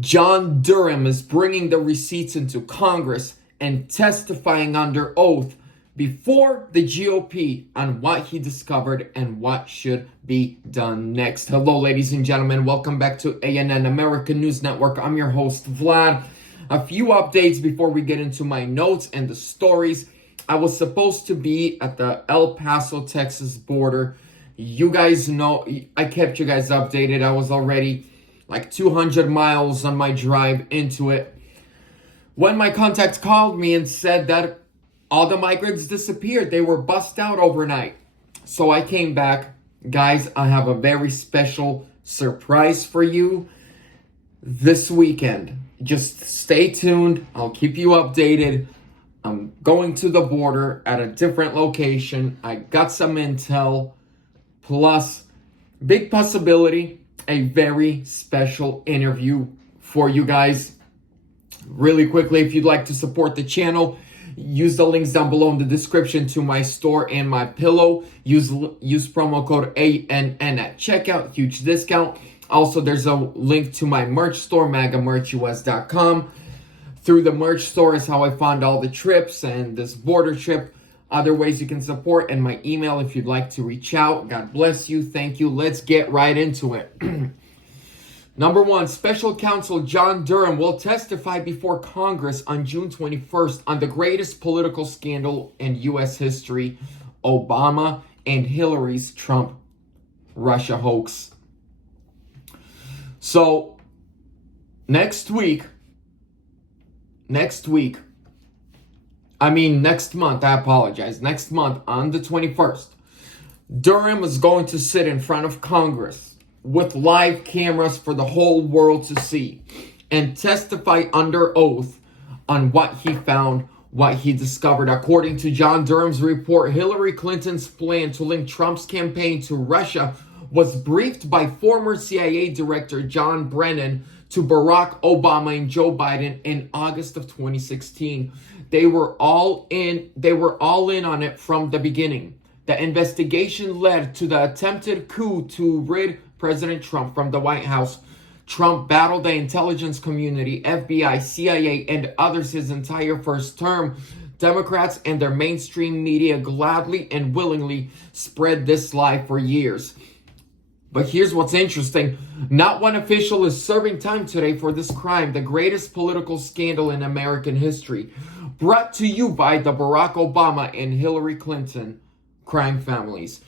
John Durham is bringing the receipts into Congress and testifying under oath before the GOP on what he discovered and what should be done next. Hello, ladies and gentlemen. Welcome back to ANN American News Network. I'm your host, Vlad. A few updates before we get into my notes and the stories. I was supposed to be at the El Paso, Texas border. You guys know, I kept you guys updated. I was already like 200 miles on my drive into it when my contact called me and said that all the migrants disappeared. They were bussed out overnight. So I came back. Guys, I have a very special surprise for you this weekend. Just stay tuned. I'll keep you updated. I'm going to the border at a different location. I got some intel. Plus, big possibility, a very special interview for you guys. Really quickly, if you'd like to support the channel, use the links down below in the description to my store and my pillow. Use promo code ANN at checkout, huge discount. Also, there's a link to my merch store, magamerchus.com. Through the merch store is how I found all the trips and this border trip. Other ways you can support, and my email if you'd like to reach out. God bless you. Thank you. Let's get right into it. Number one, Special Counsel John Durham will testify before Congress on June 21st on the greatest political scandal in U.S. history, Obama and Hillary's Trump-Russia hoax. So, next month, next month on the 21st, Durham is going to sit in front of Congress with live cameras for the whole world to see and testify under oath on what he found, what he discovered. According to John Durham's report, Hillary Clinton's plan to link Trump's campaign to Russia was briefed by former CIA Director John Brennan to Barack Obama and Joe Biden in August of 2016. They were all in on it from the beginning. The investigation led to the attempted coup to rid President Trump from the White House. Trump battled the intelligence community, FBI, CIA, and others his entire first term. Democrats and their mainstream media gladly and willingly spread this lie for years. But here's what's interesting. Not one official is serving time today for this crime, the greatest political scandal in American history. Brought to you by the Barack Obama and Hillary Clinton crime families.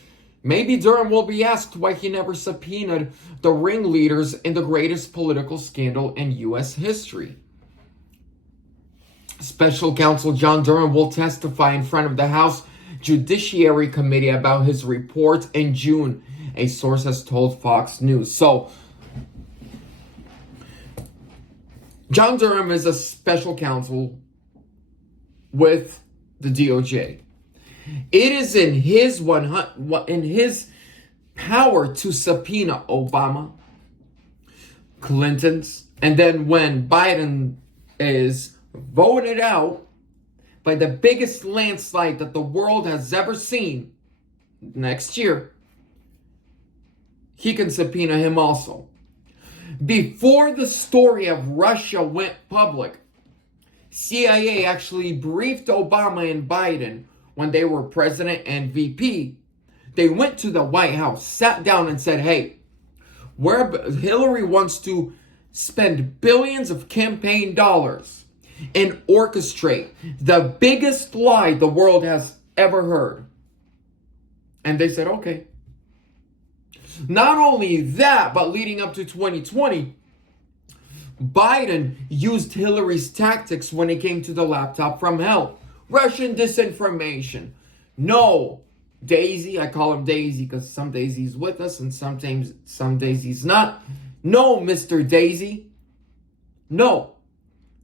Maybe Durham will be asked why he never subpoenaed the ringleaders in the greatest political scandal in U.S. history. Special Counsel John Durham will testify in front of the House Judiciary Committee about his report in June, a source has told Fox News. So, John Durham is a special counsel with the DOJ. It is in his power to subpoena Obama, Clinton's, and then when Biden is voted out by the biggest landslide that the world has ever seen next year, he can subpoena him also. Before the story of Russia went public, CIA actually briefed Obama and Biden when they were president and VP. They went to the White House, sat down and said, hey, Hillary wants to spend billions of campaign dollars and orchestrate the biggest lie the world has ever heard. And they said, okay. Not only that, but leading up to 2020, Biden used Hillary's tactics when it came to the laptop from hell. Russian disinformation. No, Daisy, I call him Daisy because some days he's with us and some days he's not. No, Mr. Daisy. No.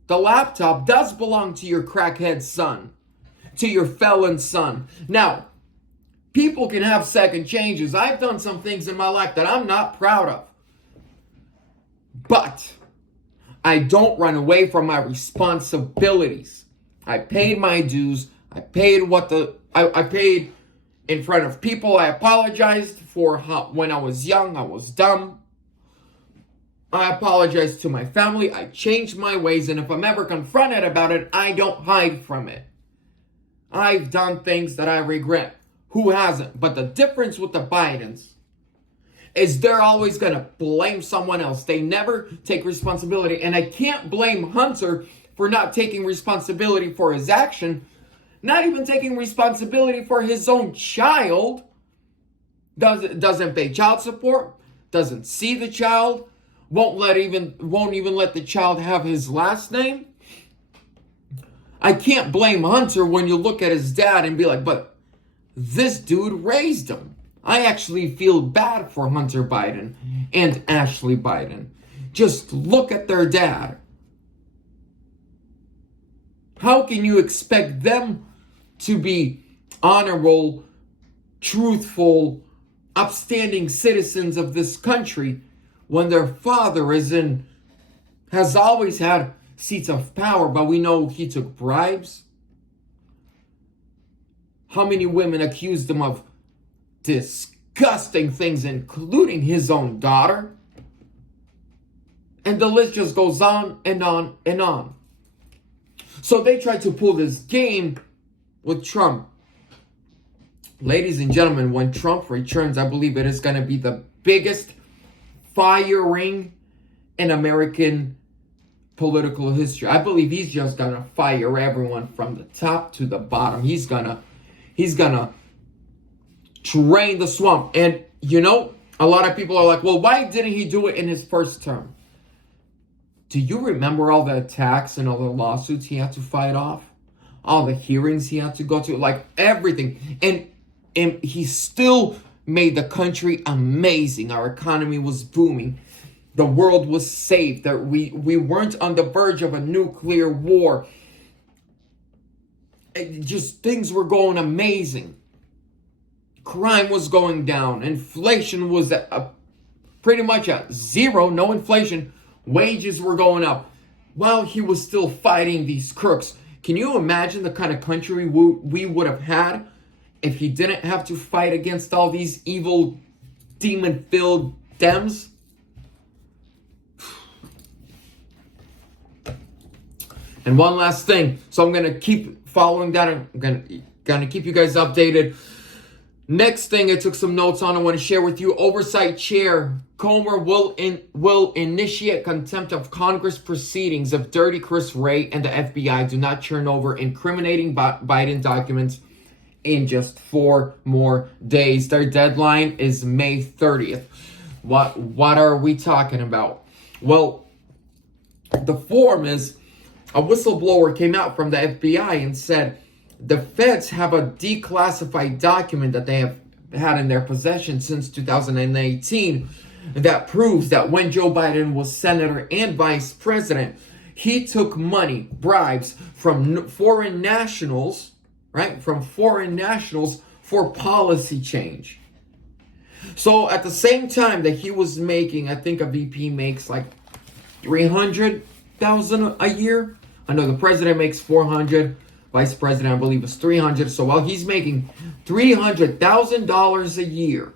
The laptop does belong to your crackhead son, to your felon son. Now, people can have second changes. I've done some things in my life that I'm not proud of. But I don't run away from my responsibilities. I paid my dues. I paid I paid in front of people. I apologized for when I was young, I was dumb. I apologize to my family. I changed my ways. And if I'm ever confronted about it, I don't hide from it. I've done things that I regret. Who hasn't? But the difference with the Bidens is they're always going to blame someone else. They never take responsibility. And I can't blame Hunter for not taking responsibility for his action. Not even taking responsibility for his own child. Doesn't pay child support. Doesn't see the child. Won't even let the child have his last name. I can't blame Hunter when you look at his dad and be like, but this dude raised him. I actually feel bad for Hunter Biden and Ashley Biden. Just look at their dad. How can you expect them to be honorable, truthful, upstanding citizens of this country when their father has always had seats of power, but we know he took bribes? How many women accused him of disgusting things, including his own daughter? And the list just goes on and on and on. So they tried to pull this game with Trump. Ladies and gentlemen, when Trump returns, I believe it is going to be the biggest firing in American political history. I believe he's just going to fire everyone from the top to the bottom. He's going to drain the swamp. And, you know, a lot of people are like, well, why didn't he do it in his first term? Do you remember all the attacks and all the lawsuits he had to fight off? All the hearings he had to go to? Like, everything. And he still made the country amazing. Our economy was booming. The world was safe. That we weren't on the verge of a nuclear war. Just things were going amazing. Crime was going down. Inflation was pretty much at zero. No inflation. Wages were going up. While he was still fighting these crooks. Can you imagine the kind of country we would have had if he didn't have to fight against all these evil, demon-filled Dems? And one last thing. So I'm going to keep following that. I'm going to keep you guys updated. Next thing I took some notes on, I want to share with you. Oversight Chair Comer will initiate contempt of Congress proceedings if Dirty Chris Wray and the FBI do not turn over incriminating Biden documents in just 4 more days. Their deadline is May 30th. What are we talking about? Well, the form is a whistleblower came out from the FBI and said the feds have a declassified document that they have had in their possession since 2018 that proves that when Joe Biden was senator and vice president, he took money, bribes from foreign nationals, right? From foreign nationals for policy change. So at the same time that he was making, I think a VP makes like $300,000 a year. I know the president makes $400,000. Vice president, I believe, is $300,000. So while he's making $300,000 a year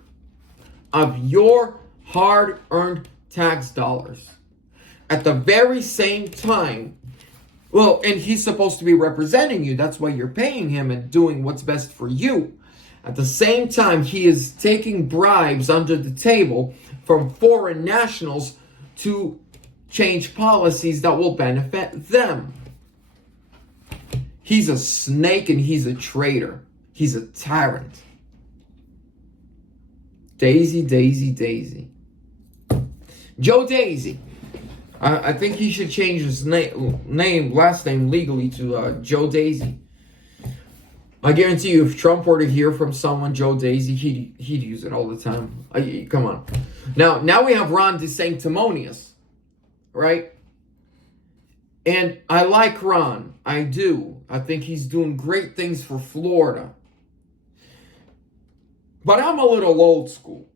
of your hard-earned tax dollars, at the very same time, well, and he's supposed to be representing you. That's why you're paying him and doing what's best for you. At the same time, he is taking bribes under the table from foreign nationals to change policies that will benefit them. He's a snake and he's a traitor. He's a tyrant. Daisy, Daisy, Daisy. Joe Daisy. I think he should change his last name legally to Joe Daisy. I guarantee you, if Trump were to hear from someone, Joe Daisy, he'd use it all the time. Come on. Now we have Ron DeSanctimonious, right? And I like Ron. I do. I think he's doing great things for Florida. But I'm a little old school.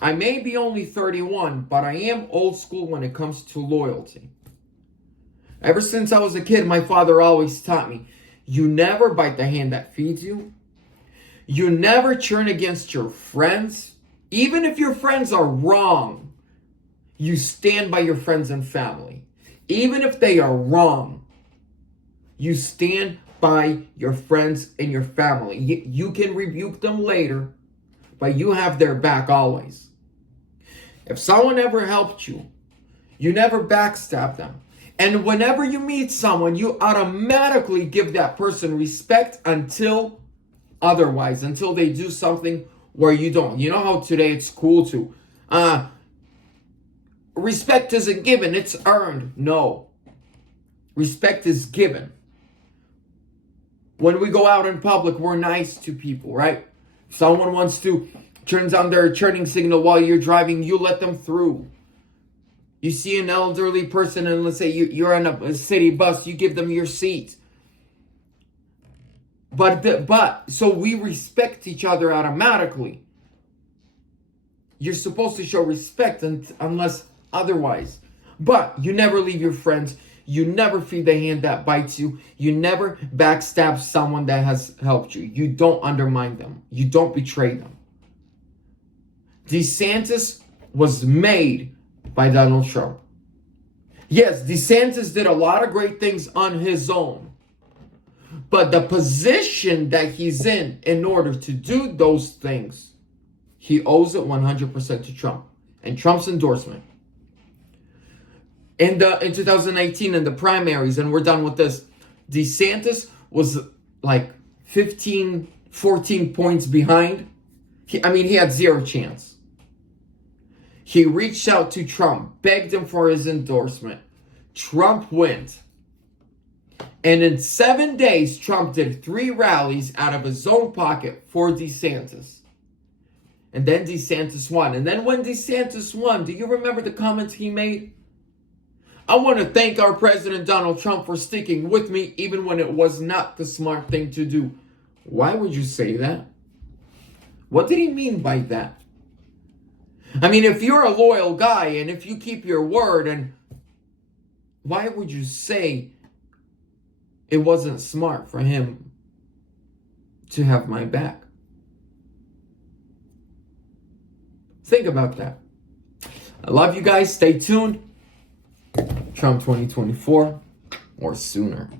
I may be only 31, but I am old school when it comes to loyalty. Ever since I was a kid, my father always taught me, you never bite the hand that feeds you. You never turn against your friends. Even if your friends are wrong, You stand by your friends and family. Even if they are wrong, you stand by your friends and your family. You can rebuke them later, but you have their back always. If someone ever helped you, you never backstab them. And whenever you meet someone, you automatically give that person respect until otherwise, until they do something where you don't. You know how today it's cool to, respect isn't given, it's earned. No. Respect is given. When we go out in public, we're nice to people, right? If someone wants to turns on their turning signal while you're driving, you let them through. You see an elderly person and let's say you're on a city bus, you give them your seat. But so we respect each other automatically. You're supposed to show respect unless otherwise. But you never leave your friends. You never feed the hand that bites you. You never backstab someone that has helped you. You don't undermine them. You don't betray them. DeSantis was made by Donald Trump. Yes, DeSantis did a lot of great things on his own. But the position that he's in order to do those things, he owes it 100% to Trump and Trump's endorsement. In 2019, in the primaries, and we're done with this, DeSantis was like 14 points behind. He had zero chance. He reached out to Trump, begged him for his endorsement. Trump went. And in 7 days, Trump did 3 rallies out of his own pocket for DeSantis. And then DeSantis won. And then when DeSantis won, do you remember the comments he made? I want to thank our President Donald Trump for sticking with me even when it was not the smart thing to do. Why would you say that? What did he mean by that? If you're a loyal guy and if you keep your word, and why would you say it wasn't smart for him to have my back? Think about that. I love you guys. Stay tuned. Trump 2024 or sooner.